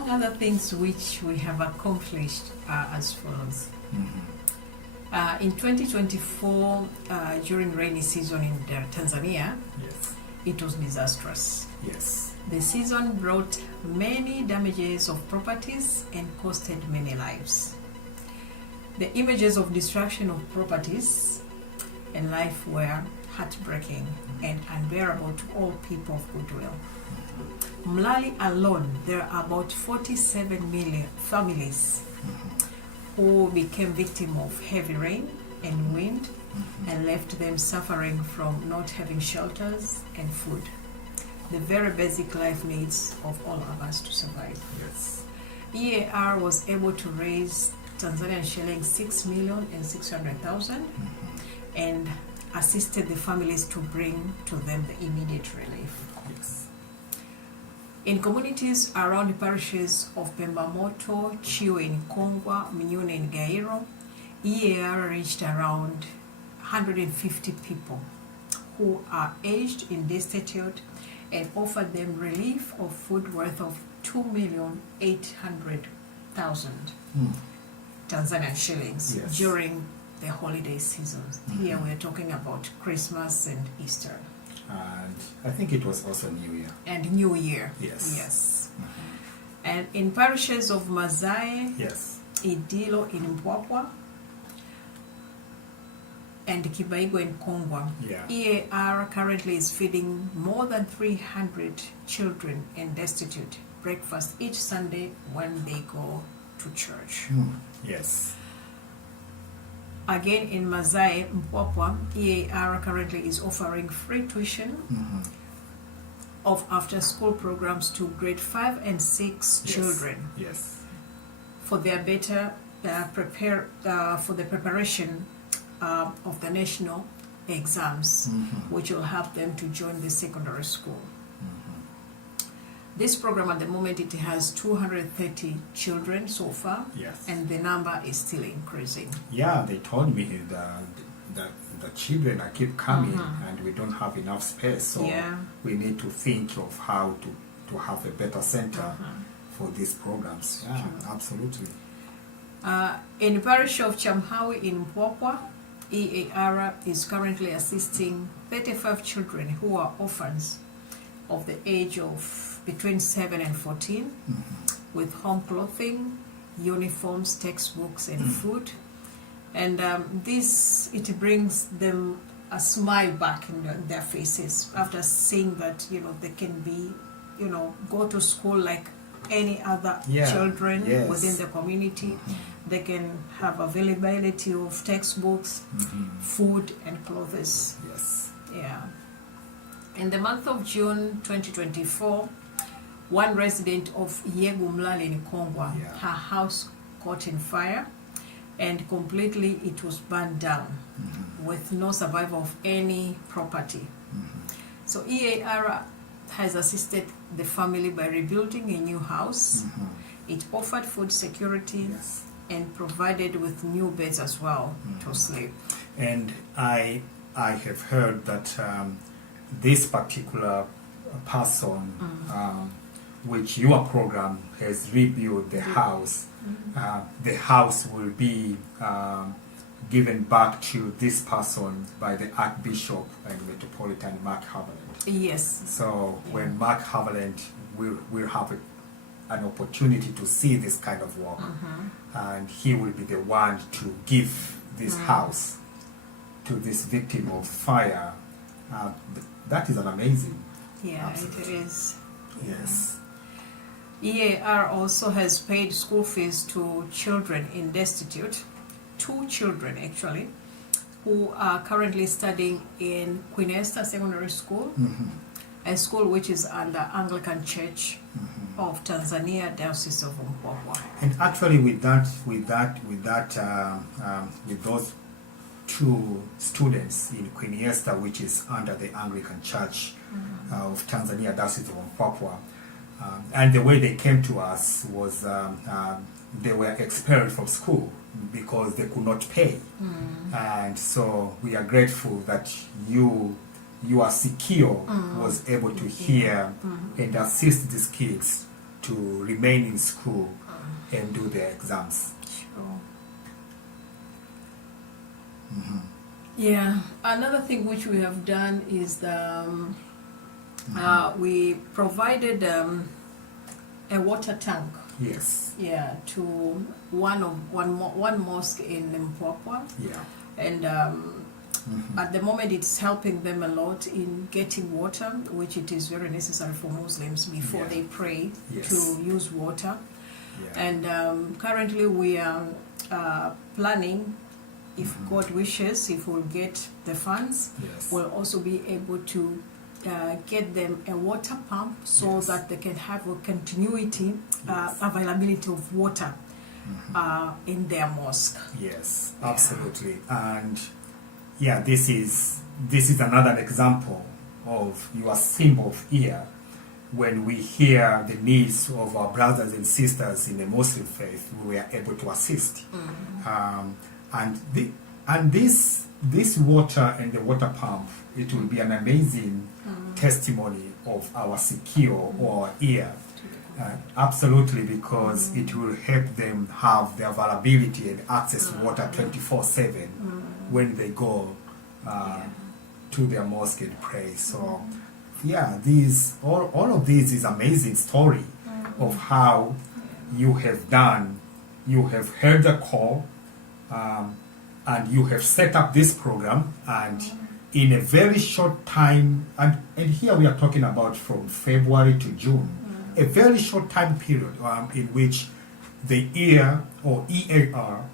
among other things which we have accomplished are as follows. In 2024, during rainy season in Tanzania, Yes. it was disastrous. Yes. The season brought many damages of properties and costed many lives. The images of destruction of properties and life were heartbreaking and unbearable to all people of goodwill. Mlali alone, there are about 47 million families who became victims of heavy rain and wind and left them suffering from not having shelters and food, the very basic life needs of all of us to survive. Yes. EAR was able to raise Tanzanian shillings 6,600,000 and assisted the families to bring to them the immediate relief. Yes. In communities around the parishes of Pembamoto, Chio in Kongwa, Mnyune in Gairo, EAR reached around 150 people who are aged and destitute and offered them relief of food worth of 2,800,000 Tanzanian shillings Yes. during the holiday seasons. Here we are talking about Christmas and Easter. And I think it was also New Year. And New Year. Yes. Yes. And in parishes of Mazae, Yes. Idilo in Mpwapwa, and Kibaigo in Kongwa, Yeah. EAR currently is feeding more than 300 children and destitute breakfast each Sunday when they go to church. Yes. Again, in Mazae, Mpwapwa, EAR currently is offering free tuition of after-school programs to grade 5 and 6 children Yes. for their better for the preparation of the national exams, which will help them to join the secondary school. This program at the moment, it has 230 children so far, Yes. and the number is still increasing. Yeah, they told me that the children are keep coming and we don't have enough space, so Yeah. we need to think of how to have a better center for these programs. Yeah, absolutely. In the parish of Chamhawi in Mpwapwa, EAR is currently assisting 35 children who are orphans of the age of between 7 and 14 with home clothing, uniforms, textbooks, and food. And it brings them a smile back in their faces after seeing that, they can be, go to school like any other children within the community. They can have availability of textbooks, food, and clothes. Yes. Yeah. In the month of June 2024, one resident of Yegu Mlali in Kongwa, her house caught in fire and completely it was burned down with no survival of any property. So EAR has assisted the family by rebuilding a new house. It offered food security and provided with new beds as well to sleep. And I have heard that this particular person, which your program has rebuilt the house, the house will be given back to this person by the Archbishop and Metropolitan Mark Haviland. Yes. So when Mark Haviland will have an opportunity to see this kind of work, and he will be the one to give this house to this victim of fire. That is an amazing. Yeah, Absolutely. it is. Yes. EAR also has paid school fees to children in destitute, 2 children actually, who are currently studying in Queen Esther Secondary School, a school which is under Anglican Church of Tanzania, Diocese of Mpwapwa. And actually, with those 2 students in Queen Esther, which is under the Anglican Church of Tanzania, Diocese of Mpwapwa, and the way they came to us was they were expelled from school because they could not pay. And so we are grateful that you are secure was able to hear and assist these kids to remain in school and do their exams. Sure. Yeah, another thing which we have done is we provided a water tank. Yes. Yeah, to one mosque in Mpwapwa. Yeah. And at the moment it's helping them a lot in getting water, which it is very necessary for Muslims before they pray to use water. Yeah. And currently we are planning, if God wishes, if we'll get the funds, we'll also be able to get them a water pump so that they can have a continuity, availability of water in their mosque. Yes, absolutely. And yeah, this is another example of your symbol of ear when we hear the needs of our brothers and sisters in the Muslim faith. We are able to assist. And this water and the water pump, it will be an amazing testimony of our secure or ear. Absolutely, because it will help them have the availability and access to water 24/7 when they go to their mosque and pray. So yeah, all of this is amazing story of how you have heard the call, and you have set up this program, and in a very short time, and here we are talking about from February to June, a very short time period in which the EAR or EAR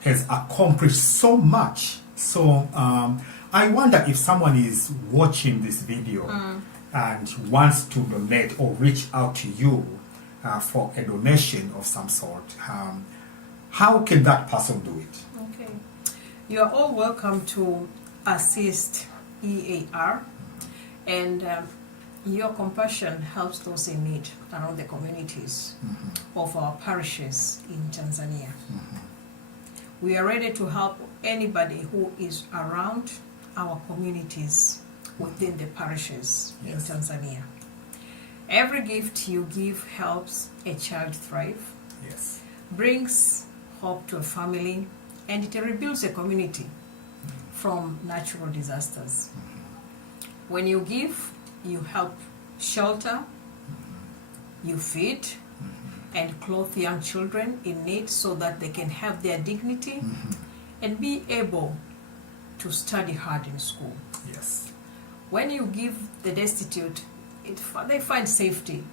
has accomplished so much. So I wonder if someone is watching this video and wants to donate or reach out to you for a donation of some sort. How can that person do it? Okay. You are all welcome to assist EAR, and your compassion helps those in need around the communities of our parishes in Tanzania. We are ready to help anybody who is around our communities within the parishes in Tanzania. Every gift you give helps a child thrive, brings hope to a family, and it rebuilds a community from natural disasters. When you give, you help shelter, you feed and clothe young children in need so that they can have their dignity and be able to study hard in school. When you give the destitute, they find safety.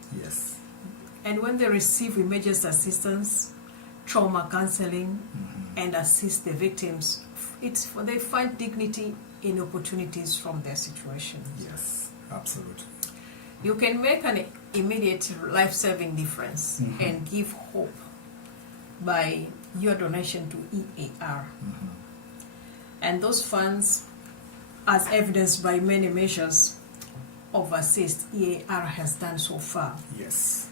And when they receive immediate assistance, trauma counseling, and assist the victims, they find dignity in opportunities from their situation. Absolutely. You can make an immediate life-saving difference and give hope by your donation to EAR. And those funds, as evidenced by many measures of assist EAR has done so far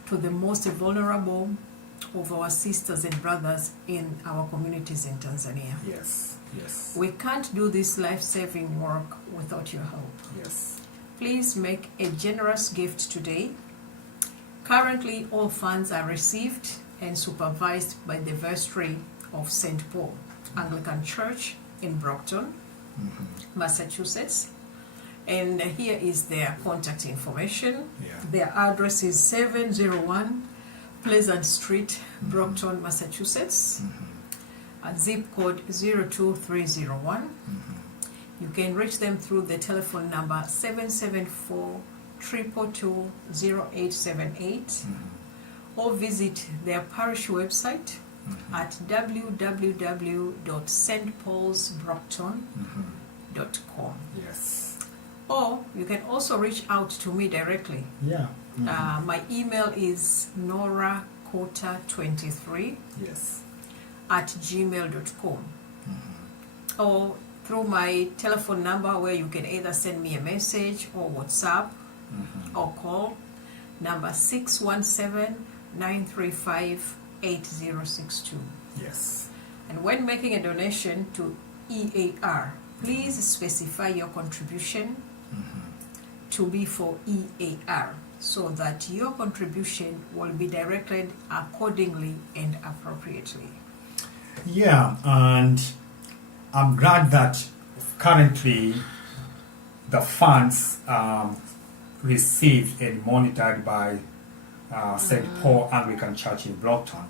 to the most vulnerable of our sisters and brothers in our communities in Tanzania. We can't do this life-saving work without your help. Please make a generous gift today. Currently, all funds are received and supervised by the vestry of St. Paul Anglican Church in Brockton, Massachusetts. And here is their contact information. Their address is 701 Pleasant Street, Brockton, Massachusetts. Zip code 02301. You can reach them through the telephone number 774-222-0878 or visit their parish website at www.stpaulsbrockton.com. Or you can also reach out to me directly. My email is norakota23 at gmail.com. Or through my telephone number, where you can either send me a message or WhatsApp or call number 617-935-8062. And when making a donation to EAR, please specify your contribution to be for EAR so that your contribution will be directed accordingly and appropriately. Yeah, and I'm glad that currently the funds received and monitored by St. Paul Anglican Church in Brockton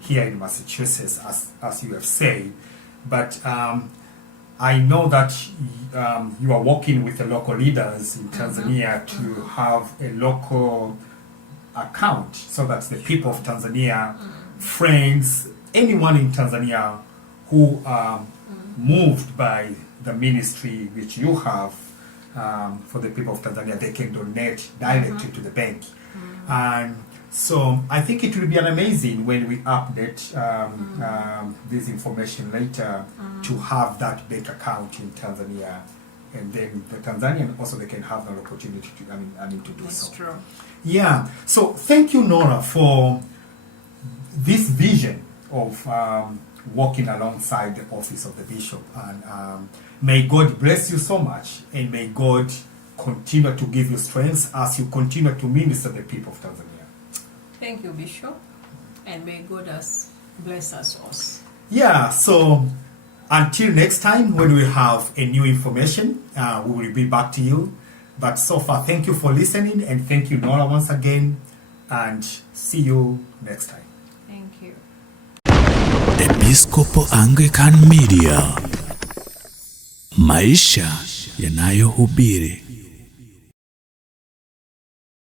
here in Massachusetts, as you have said. But I know that you are working with the local leaders in Tanzania to have a local account so that the people of Tanzania, friends, anyone in Tanzania who are moved by the ministry which you have for the people of Tanzania, they can donate directly to the bank. And so I think it will be an amazing when we update this information later to have that bank account in Tanzania, and then the Tanzanian also they can have an opportunity to to do That's so. true. Yeah. So thank you, Nora, for this vision of working alongside the office of the bishop, and may God bless you so much, and may God continue to give you strength as you continue to minister the people of Tanzania. Thank you, Bishop, and may God bless us all. Yeah, so until next time when we have a new information, we will be back to you. But so far, thank you for listening, and thank you, Nora, once again, and see you next time. Thank you. Episcopal Anglican Media, maisha yanayohubiri.